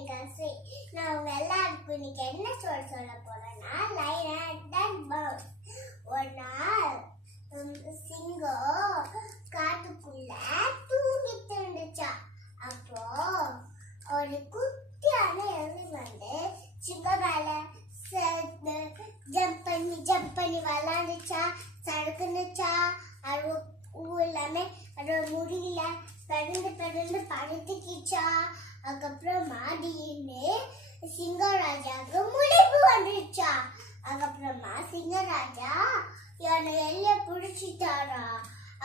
கணிகாசி. நான் உங்க எல்லாருக்கும் இன்னைக்கு என்ன சொல்ல போறேன்னா லைன் அண்ட் பவுன்ஸ். ஒரு நாள் சிங்கம் காட்டுக்குள்ள தூங்கிட்டு இருந்துச்சா. அப்போ ஒரு குட்டியான எலி வந்து சிங்கம் மேல ஜம்ப் பண்ணி விளாண்டுச்சா, சடுக்குனுச்சா. அது எல்லாமே அதோட முடியல பெருந்து படுத்துக்கிச்சா. அதுக்கப்புறம் மாடின்னு சிங்கராஜாவுக்கு முழிப்பு வந்துருச்சா. அதுக்கப்புறமா சிங்கராஜா எலிய பிடிச்சிட்டாரா.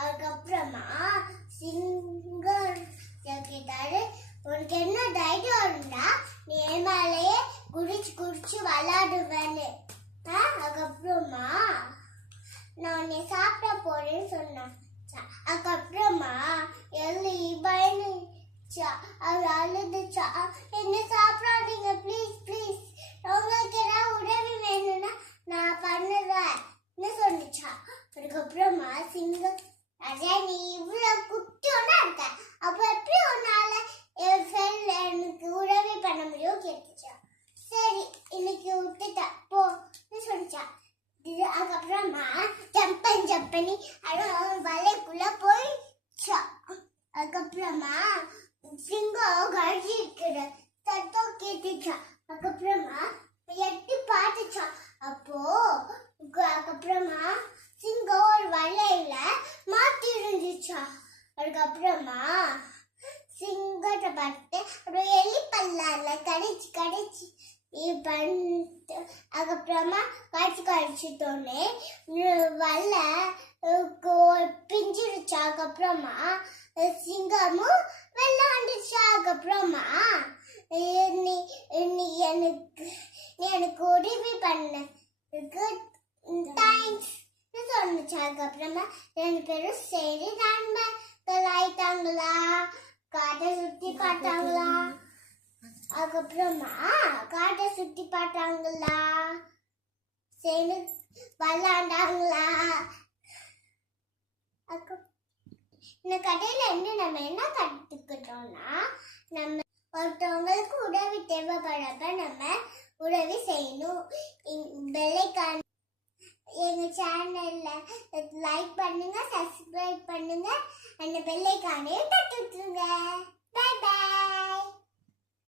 அதுக்கப்புறமா சிங்கராஜா கேட்டாரு, உனக்கு என்ன தைரியம் இருந்தா நீ மேலேயே குடிச்சு விளையாடுவேன்னு. அதுக்கப்புறமா நான் உன்னை சாப்பிட போறேன்னு சொன்னேன். அதுக்கப்புறமா எலி பயந்துச்சா, அவர் அழுதுச்சா, என்ன சாப்பிடாதீங்க ப்ளீஸ் ப்ளீஸ், உங்களுக்கு ஏதாவது உதவி வேணும்னா நான் பண்ணுறேன்னு சொன்னிச்சா. அதுக்கப்புறமா சிங்கம் ராஜா, நீ இவ்வளோ குட்டியோனா இருக்க, அப்போ எப்படி உன்னால என் ஃப்ரெண்ட் எனக்கு உதவி பண்ண முடியும் கேட்டுச்சா. சரி இன்னைக்கு விட்டுட்டா போன்னு சொல்லிச்சா. அதுக்கப்புறமா ஜம்ப் பண்ணி வலைக்குள்ள போயிச்சா. அதுக்கப்புறமா சிங்கம் கழிச்சு இருக்கிற சத்தம் கேட்டுச்சா. அதுக்கப்புறமா எட்டி பார்த்துச்சா. அதுக்கப்புறமா சிங்கம் ஒரு வலையில மாட்டி இருந்துச்சா. அதுக்கப்புறமா சிங்கத்தை பார்த்து அப்புறம் எலி பல்லால கடிச்சு அதுக்கப்புறமா கடிச்சிட்டோன்னே வல்ல பிஞ்சிருச்சா. அதுக்கப்புறமா சிங்கமும் விளையாண்டுச்சா. அதுக்கப்புறமா நீ எனக்கு உதவி பண்ணதுக்கு தேங்க்ஸ் சொன்னிச்சா. அதுக்கப்புறமா ரெண்டு பேரும் சரி நண்பர்கள் ஆயிட்டாங்களா, காட்டை சுத்தி பார்த்தாங்களா. அதுக்கப்புறமா காட்டை சுத்தி பார்த்தாங்களா, சரி விளையாண்டாங்களா. இந்த கதையில இருந்து நம்ம என்ன கற்றுக்கிட்டோம்னா, நம்ம ஒருத்தவங்களுக்கு உதவி தேவைப்படுறப்ப நம்ம உதவி செய்யணும். பெல்லைக்கான எங்க சேனல்ல லைக் பண்ணுங்க, சப்ஸ்கிரைப் பண்ணுங்க, அந்த பெல்லைக்கானே தட்டி விட்டுருங்க. Bye by.